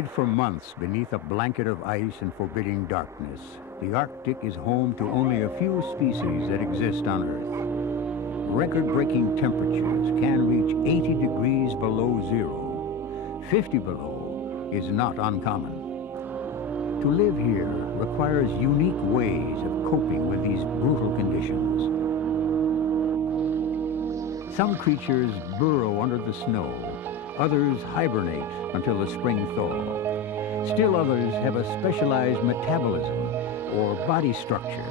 Buried for months beneath a blanket of ice and forbidding darkness, the Arctic is home to only a few species that exist on Earth. Record-breaking temperatures can reach 80 degrees below zero. 50 below is not uncommon. To live here requires unique ways of coping with these brutal conditions. Some creatures burrow under the snow. Others hibernate until the spring thaw. Still others have a specialized metabolism or body structure.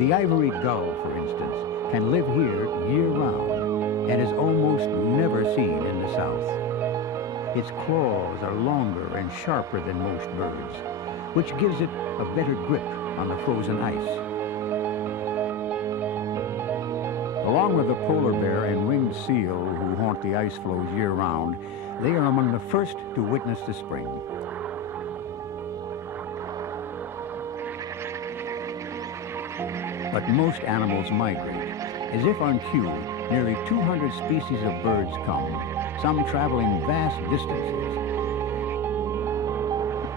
The ivory gull, for instance, can live here year-round and is almost never seen in the south. Its claws are longer and sharper than most birds, which gives it a better grip on the frozen ice. Along with the polar bear and winged seal who haunt the ice floes year-round, they are among the first to witness the spring. But most animals migrate. As if on cue, nearly 200 species of birds come, some traveling vast distances.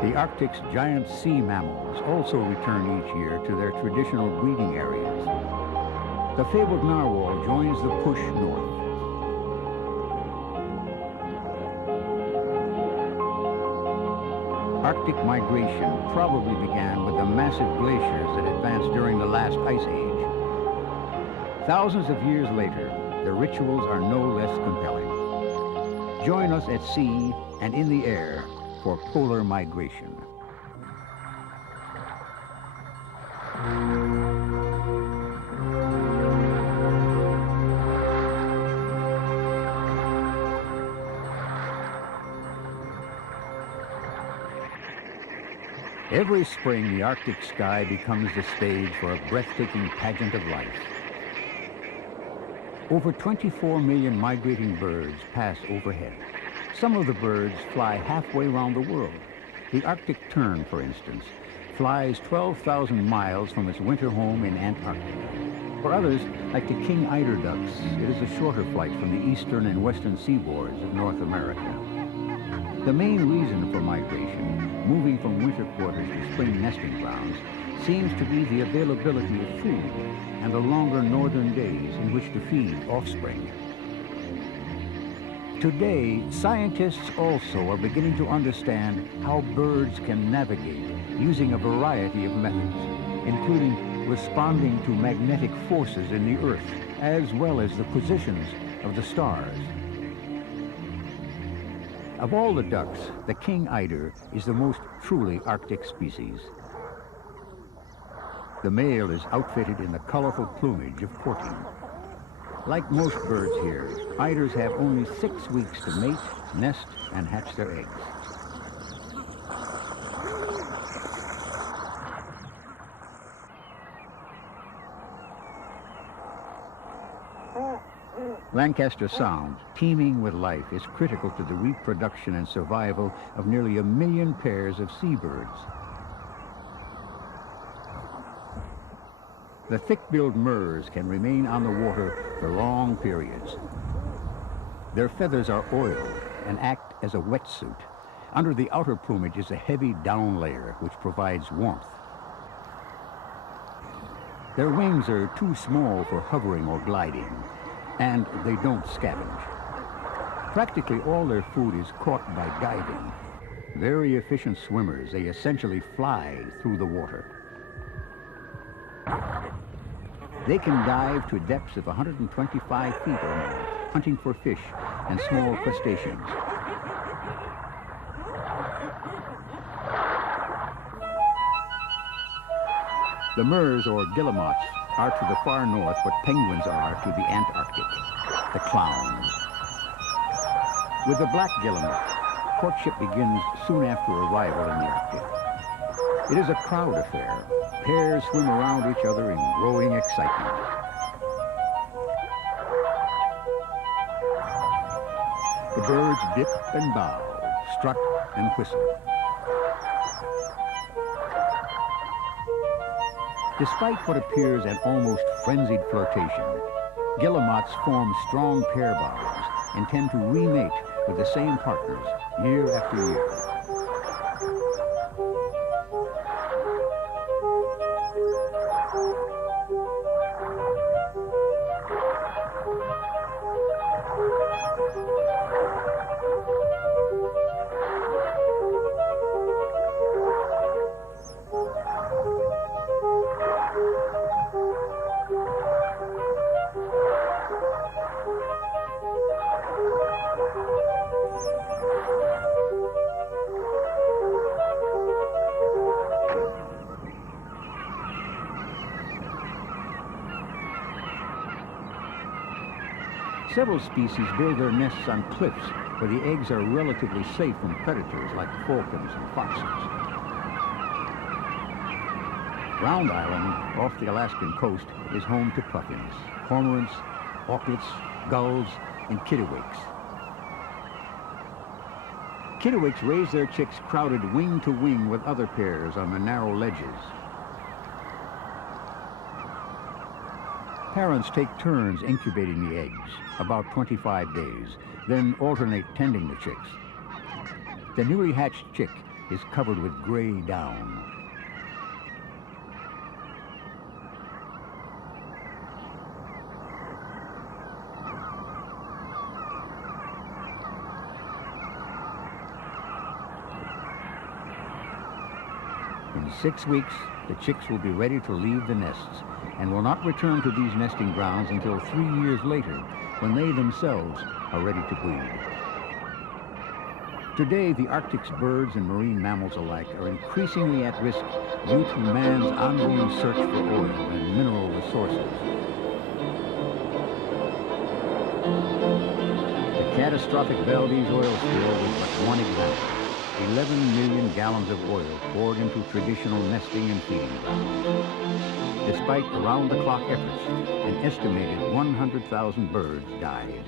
The Arctic's giant sea mammals also return each year to their traditional breeding areas. The fabled narwhal joins the push north. Arctic migration probably began with the massive glaciers that advanced during the last ice age. Thousands of years later, the rituals are no less compelling. Join us at sea and in the air for polar migration. Every spring, the Arctic sky becomes the stage for a breathtaking pageant of life. Over 24 million migrating birds pass overhead. Some of the birds fly halfway around the world. The Arctic tern, for instance, flies 12,000 miles from its winter home in Antarctica. For others, like the king eider ducks, it is a shorter flight from the eastern and western seaboards of North America. The main reason for migration, moving from winter quarters to spring nesting grounds, seems to be the availability of food and the longer northern days in which to feed offspring. Today, scientists also are beginning to understand how birds can navigate using a variety of methods, including responding to magnetic forces in the Earth, as well as the positions of the stars. Of all the ducks, the king eider is the most truly Arctic species. The male is outfitted in the colorful plumage of porting. Like most birds here, eiders have only 6 weeks to mate, nest, and hatch their eggs. Lancaster Sound, teeming with life, is critical to the reproduction and survival of nearly 1 million pairs of seabirds. The thick-billed murres can remain on the water for long periods. Their feathers are oiled and act as a wetsuit. Under the outer plumage is a heavy down layer which provides warmth. Their wings are too small for hovering or gliding, and they don't scavenge. Practically all their food is caught by diving. Very efficient swimmers, they essentially fly through the water. They can dive to depths of 125 feet or more, hunting for fish and small crustaceans. The murres, or guillemots, are to the far north what penguins are to the Antarctic, the clowns. With the black guillemot, courtship begins soon after arrival in the Arctic. It is a crowd affair. Pairs swim around each other in growing excitement. The birds dip and bow, strut and whistle. Despite what appears an almost frenzied flirtation, guillemots form strong pair bonds and tend to remate with the same partners year after year. Several species build their nests on cliffs where the eggs are relatively safe from predators like falcons and foxes. Round Island, off the Alaskan coast, is home to puffins, cormorants, auklets, gulls, and kittiwakes. Kittiwakes raise their chicks crowded wing to wing with other pairs on the narrow ledges. Parents take turns incubating the eggs, about 25 days, then alternate tending the chicks. The newly hatched chick is covered with gray down. In 6 weeks, the chicks will be ready to leave the nests and will not return to these nesting grounds until 3 years later, when they themselves are ready to breed. Today, the Arctic's birds and marine mammals alike are increasingly at risk due to man's ongoing search for oil and mineral resources. The catastrophic Valdez oil spill was but one example. 11 million gallons of oil poured into traditional nesting and feeding grounds. Despite around-the-clock efforts, an estimated 100,000 birds died.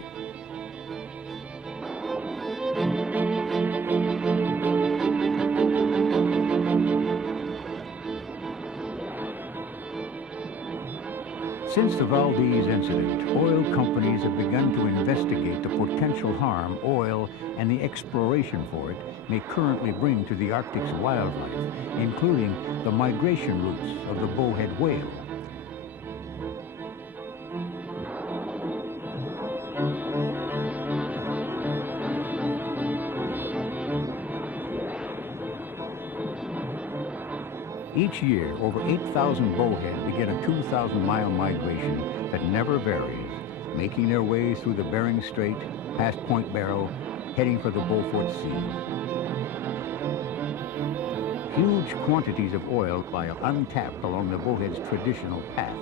Since the Valdez incident, oil companies have begun to investigate the potential harm oil and the exploration for it may currently bring to the Arctic's wildlife, including the migration routes of the bowhead whale. Each year, over 8,000 bowhead begin a 2,000-mile migration that never varies, making their way through the Bering Strait, past Point Barrow, heading for the Beaufort Sea. Huge quantities of oil lie untapped along the bowhead's traditional path.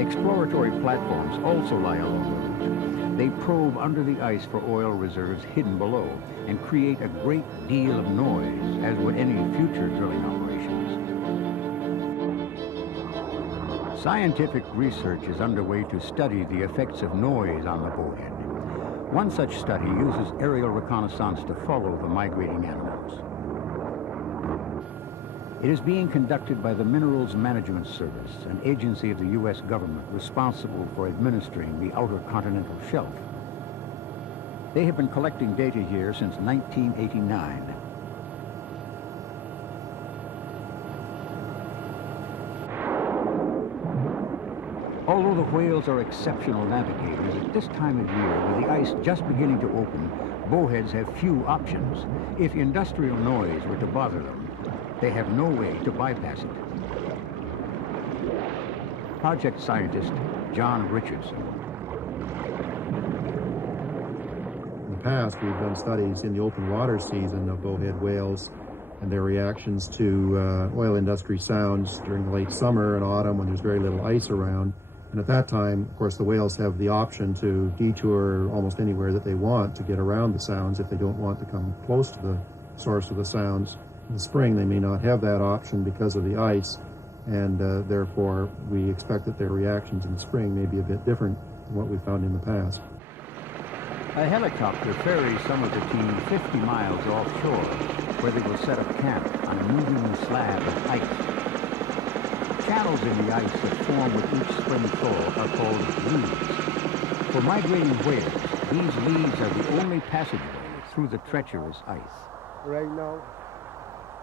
Exploratory platforms also lie along the route. They probe under the ice for oil reserves hidden below and create a great deal of noise, as would any future drilling operations. Scientific research is underway to study the effects of noise on the bowhead. One such study uses aerial reconnaissance to follow the migrating animals. It is being conducted by the Minerals Management Service, an agency of the U.S. government responsible for administering the outer continental shelf. They have been collecting data here since 1989. Although the whales are exceptional navigators, at this time of year, with the ice just beginning to open, bowheads have few options. If industrial noise were to bother them, they have no way to bypass it. Project scientist John Richardson. In the past, we've done studies in the open water season of bowhead whales and their reactions to oil industry sounds during the late summer and autumn when there's very little ice around. And at that time, of course, the whales have the option to detour almost anywhere that they want to get around the sounds if they don't want to come close to the source of the sounds. In the spring, they may not have that option because of the ice, and therefore we expect that their reactions in the spring may be a bit different than what we found in the past. A helicopter ferries some of the team 50 miles offshore, where they will set up camp on a moving slab of ice. Channels in the ice that form with each spring thaw are called reeds. For migrating whales, These leads are the only passageway through the treacherous ice. Right now.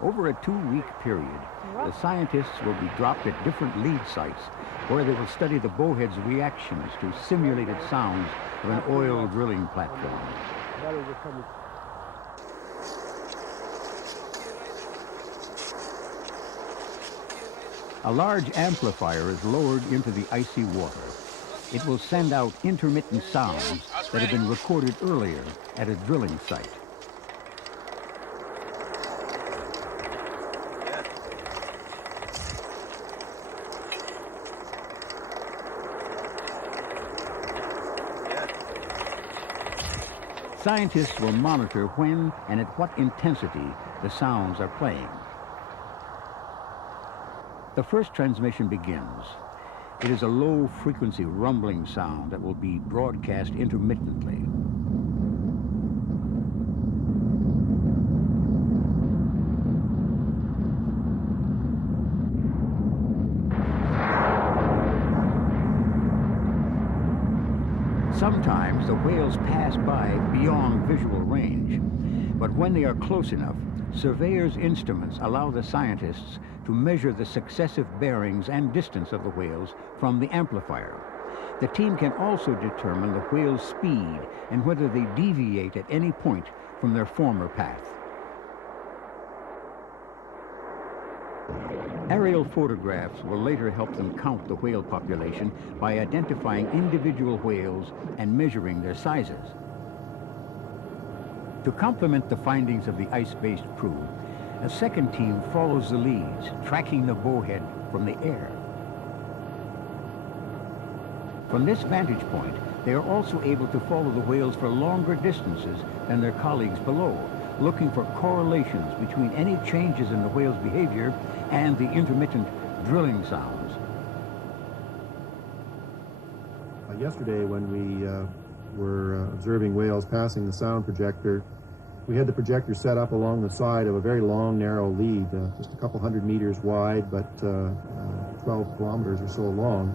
Over a 2-week period, the scientists will be dropped at different lead sites where they will study the bowhead's reactions to simulated sounds of an oil drilling platform. A large amplifier is lowered into the icy water. It will send out intermittent sounds that have been recorded earlier at a drilling site. Scientists will monitor when and at what intensity the sounds are playing. The first transmission begins. It is a low-frequency rumbling sound that will be broadcast intermittently. Sometimes the whales pass by beyond visual range, but when they are close enough, surveyors' instruments allow the scientists to measure the successive bearings and distance of the whales from the amplifier. The team can also determine the whale's speed and whether they deviate at any point from their former path. Aerial photographs will later help them count the whale population by identifying individual whales and measuring their sizes. To complement the findings of the ice-based crew, a second team follows the leads, tracking the bowhead from the air. From this vantage point, they are also able to follow the whales for longer distances than their colleagues below, looking for correlations between any changes in the whale's behavior and the intermittent drilling sounds. Yesterday, when we were observing whales passing the sound projector, we had the projector set up along the side of a very long, narrow lead, just a couple hundred meters wide, but 12 kilometers or so long.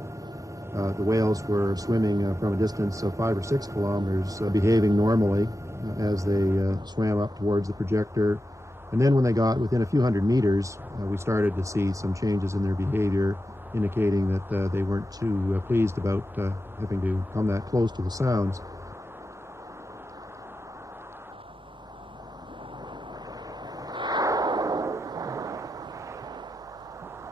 The whales were swimming from a distance of 5 or 6 kilometers, behaving normally as they swam up towards the projector. And then when they got within a few hundred meters, we started to see some changes in their behavior, indicating that they weren't too pleased about having to come that close to the sounds.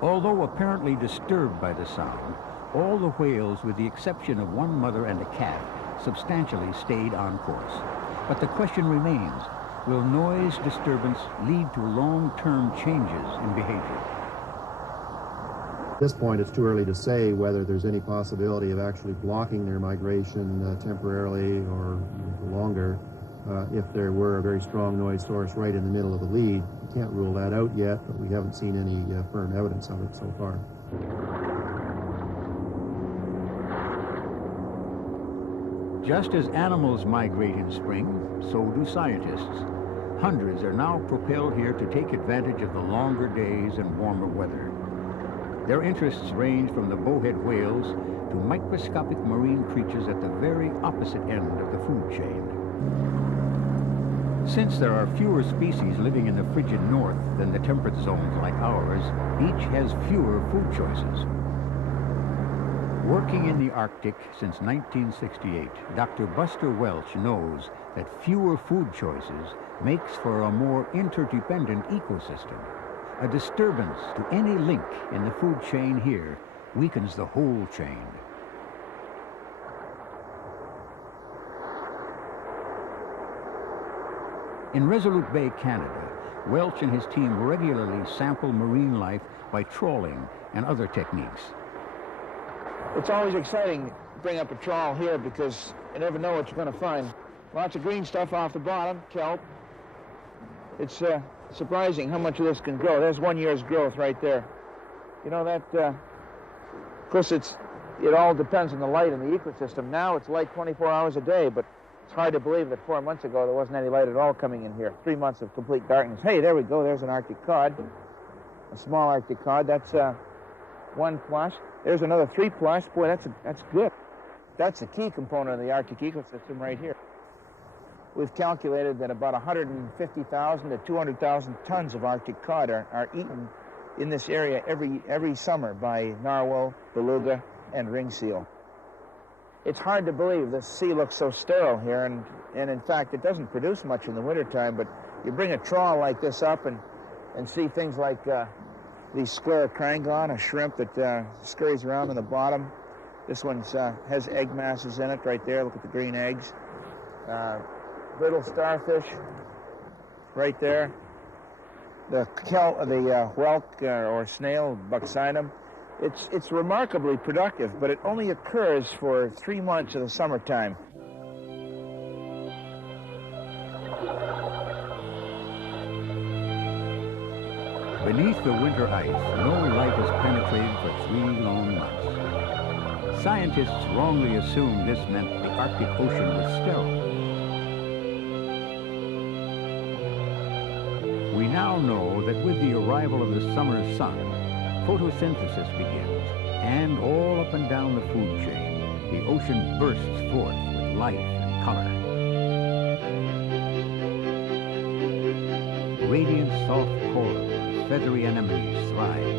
Although apparently disturbed by the sound, all the whales, with the exception of one mother and a calf, substantially stayed on course. But the question remains, will noise disturbance lead to long-term changes in behavior? At this point, it's too early to say whether there's any possibility of actually blocking their migration temporarily or for longer. If there were a very strong noise source right in the middle of the lead, we can't rule that out yet, but we haven't seen any firm evidence of it so far. Just as animals migrate in spring, so do scientists. Hundreds are now propelled here to take advantage of the longer days and warmer weather. Their interests range from the bowhead whales to microscopic marine creatures at the very opposite end of the food chain. Since there are fewer species living in the frigid north than the temperate zones like ours, each has fewer food choices. Working in the Arctic since 1968, Dr. Buster Welch knows that fewer food choices makes for a more interdependent ecosystem. A disturbance to any link in the food chain here weakens the whole chain. In Resolute Bay, Canada, Welch and his team regularly sample marine life by trawling and other techniques. It's always exciting to bring up a trawl here because you never know what you're going to find. Lots of green stuff off the bottom, kelp. It's surprising how much of this can grow. There's 1 year's growth right there. You know, that, of course, it all depends on the light in the ecosystem. Now it's light 24 hours a day, but it's hard to believe that 4 months ago there wasn't any light at all coming in here. 3 months of complete darkness. Hey, there we go. There's an Arctic cod, a small Arctic cod. That's 1 plus. There's another 3 plus. Boy, that's good. That's the key component of the Arctic ecosystem right here. we've calculated that about 150,000 to 200,000 tons of Arctic cod are eaten in this area every summer by narwhal, beluga, and ring seal. It's hard to believe the sea looks so sterile here, and in fact it doesn't produce much in the wintertime, but you bring a trawl like this up and see things like the scleracrangon, a shrimp that scurries around on the bottom. This one has egg masses in it right there. Look at the green eggs. Little starfish right there. The whelk or snail, Buxinum. It's remarkably productive, but it only occurs for 3 months of the summertime. Beneath the winter ice, no light has penetrated for 3 long months. Scientists wrongly assumed this meant the Arctic Ocean was sterile. We now know that with the arrival of the summer sun, photosynthesis begins, and all up and down the food chain, the ocean bursts forth with life and color. Radiant soft coral, feathery anemones thrive.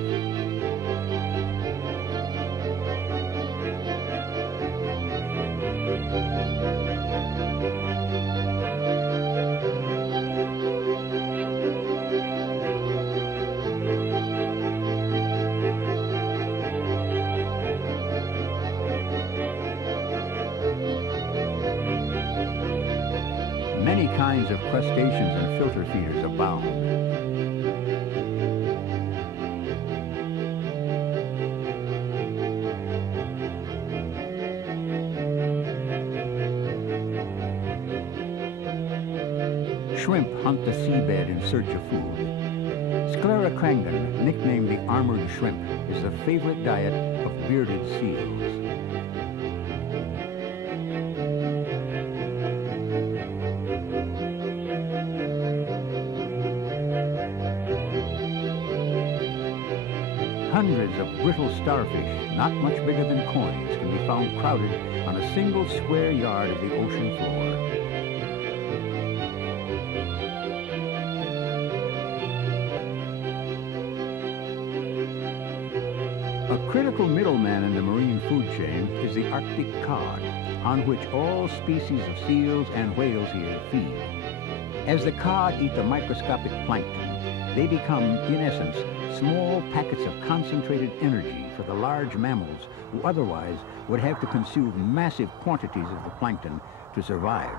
Many kinds of crustaceans and filter feeders abound. Shrimp hunt the seabed in search of food. Scleracrangon, nicknamed the armored shrimp, is the favorite diet of bearded seals. Hundreds of brittle starfish, not much bigger than coins, can be found crowded on a single square yard of the ocean floor. A critical middleman in the marine food chain is the Arctic cod, on which all species of seals and whales here feed. As the cod eat the microscopic plankton, they become, in essence, small packets of concentrated energy for the large mammals who otherwise would have to consume massive quantities of the plankton to survive.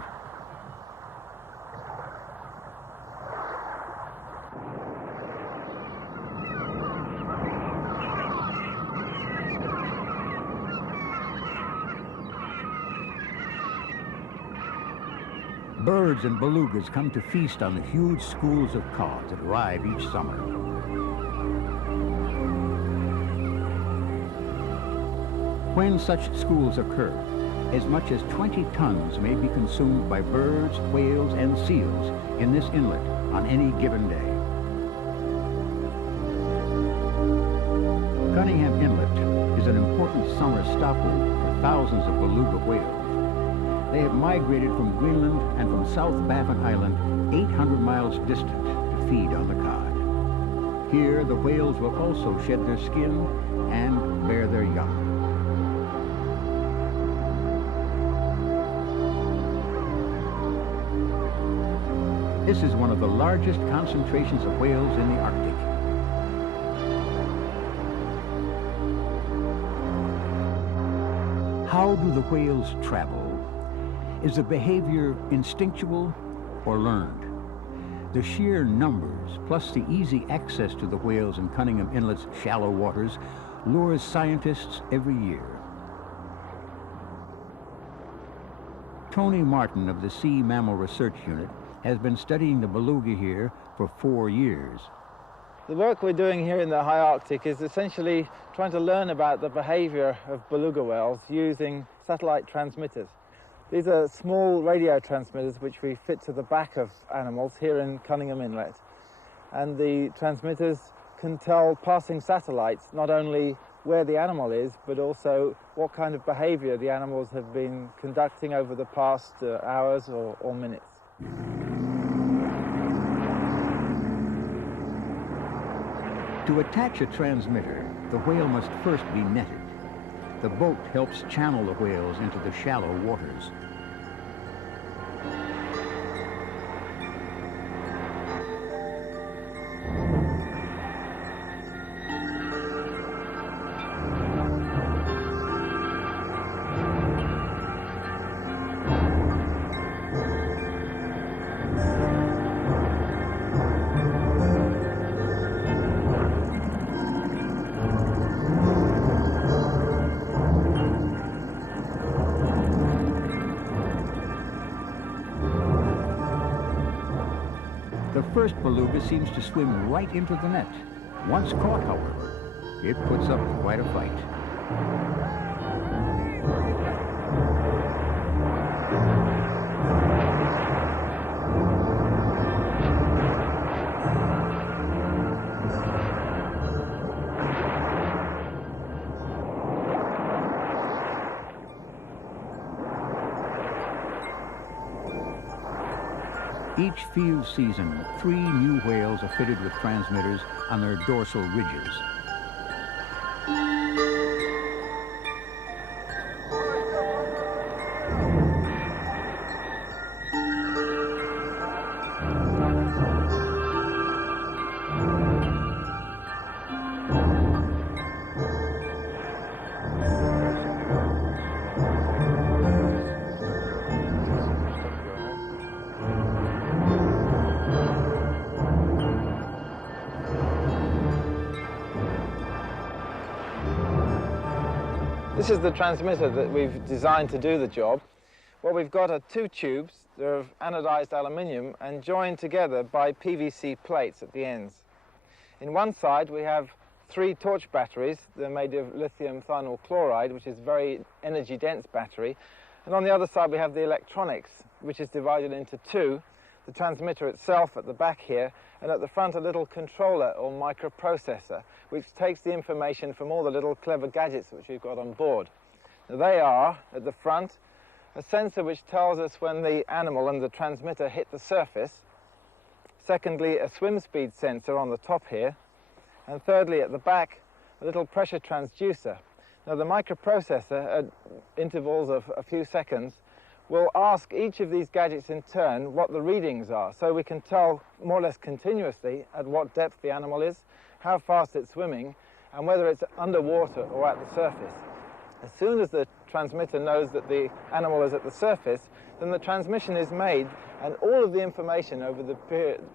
Birds and belugas come to feast on the huge schools of cod that arrive each summer. When such schools occur, as much as 20 tons may be consumed by birds, whales, and seals in this inlet on any given day. Cunningham Inlet is an important summer stopover for thousands of beluga whales. They have migrated from Greenland and from South Baffin Island 800 miles distant to feed on the cod. Here, the whales will also shed their skin and bear their young. This is one of the largest concentrations of whales in the Arctic. How do the whales travel? Is the behavior instinctual or learned? The sheer numbers, plus the easy access to the whales in Cunningham Inlet's shallow waters, lures scientists every year. Tony Martin of the Sea Mammal Research Unit has been studying the beluga here for 4 years. The work we're doing here in the high Arctic is essentially trying to learn about the behavior of beluga whales using satellite transmitters. These are small radio transmitters which we fit to the back of animals here in Cunningham Inlet. And the transmitters can tell passing satellites not only where the animal is, but also what kind of behavior the animals have been conducting over the past hours or minutes. To attach a transmitter, the whale must first be netted. The boat helps channel the whales into the shallow waters. The first beluga seems to swim right into the net. Once caught, however, it puts up quite a fight. Each field season, 3 new whales are fitted with transmitters on their dorsal ridges. This is the transmitter that we've designed to do the job. What we've got are 2 tubes. They're of anodized aluminium and joined together by PVC plates at the ends. In one side we have 3 torch batteries. They're made of lithium thionyl chloride, which is a very energy dense battery. And on the other side we have the electronics, which is divided into 2. The transmitter itself at the back here, and at the front a little controller or microprocessor, which takes the information from all the little clever gadgets which we've got on board. Now they are, at the front, a sensor which tells us when the animal and the transmitter hit the surface. Secondly, a swim speed sensor on the top here. And thirdly, at the back, a little pressure transducer. Now the microprocessor, at intervals of a few seconds, will ask each of these gadgets in turn what the readings are, so we can tell more or less continuously at what depth the animal is, how fast it's swimming, and whether it's underwater or at the surface. As soon as the transmitter knows that the animal is at the surface, then the transmission is made, and all of the information over the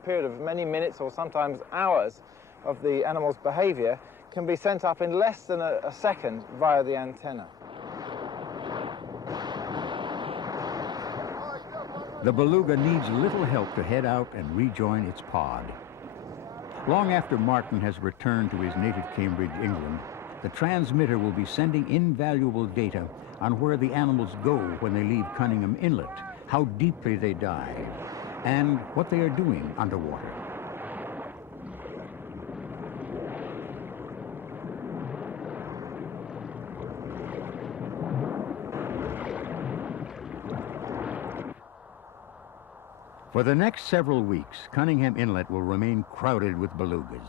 period of many minutes or sometimes hours of the animal's behavior can be sent up in less than a second via the antenna. The beluga needs little help to head out and rejoin its pod. Long after Martin has returned to his native Cambridge, England, the transmitter will be sending invaluable data on where the animals go when they leave Cunningham Inlet, how deeply they dive, and what they are doing underwater. For the next several weeks, Cunningham Inlet will remain crowded with belugas.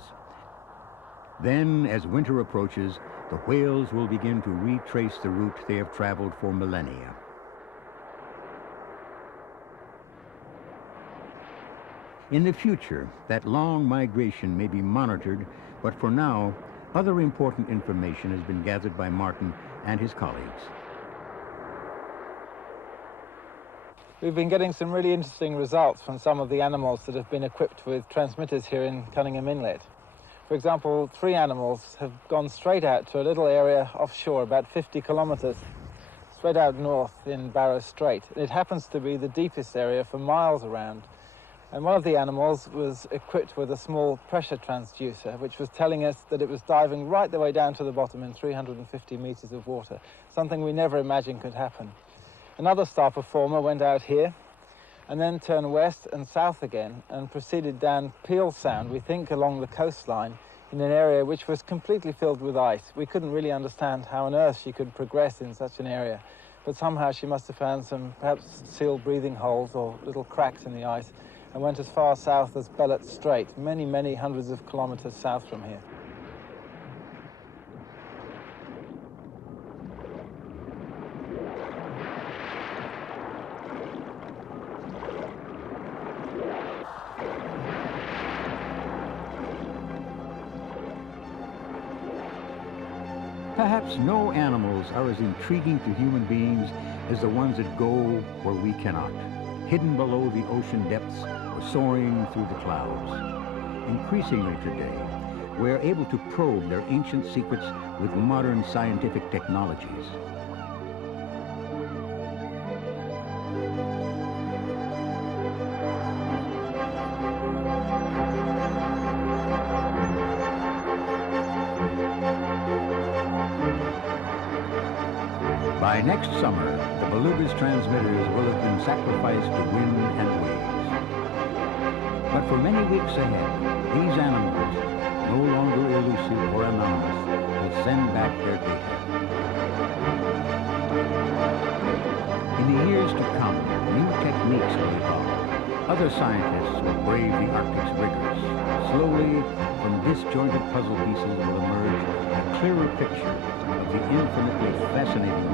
Then, as winter approaches, the whales will begin to retrace the route they have traveled for millennia. In the future, that long migration may be monitored, but for now, other important information has been gathered by Martin and his colleagues. We've been getting some really interesting results from some of the animals that have been equipped with transmitters here in Cunningham Inlet. For example, 3 animals have gone straight out to a little area offshore, about 50 kilometers, straight out north in Barrow Strait. It happens to be the deepest area for miles around. And one of the animals was equipped with a small pressure transducer, which was telling us that it was diving right the way down to the bottom in 350 meters of water, something we never imagined could happen. Another star performer went out here and then turned west and south again and proceeded down Peel Sound, we think along the coastline, in an area which was completely filled with ice. We couldn't really understand how on earth she could progress in such an area. but somehow she must have found some perhaps sealed breathing holes or little cracks in the ice and went as far south as Bellot Strait, many, many hundreds of kilometers south from here. Perhaps no animals are as intriguing to human beings as the ones that go where we cannot, hidden below the ocean depths or soaring through the clouds. Increasingly today, we are able to probe their ancient secrets with modern scientific technologies. By next summer, the Beluga's transmitters will have been sacrificed to wind and waves. But for many weeks ahead, these animals, no longer elusive or anonymous, will send back their data. In the years to come, new techniques will evolve. Other scientists will brave the Arctic's rigors. Slowly, from disjointed puzzle pieces will emerge a clearer picture of the infinitely fascinating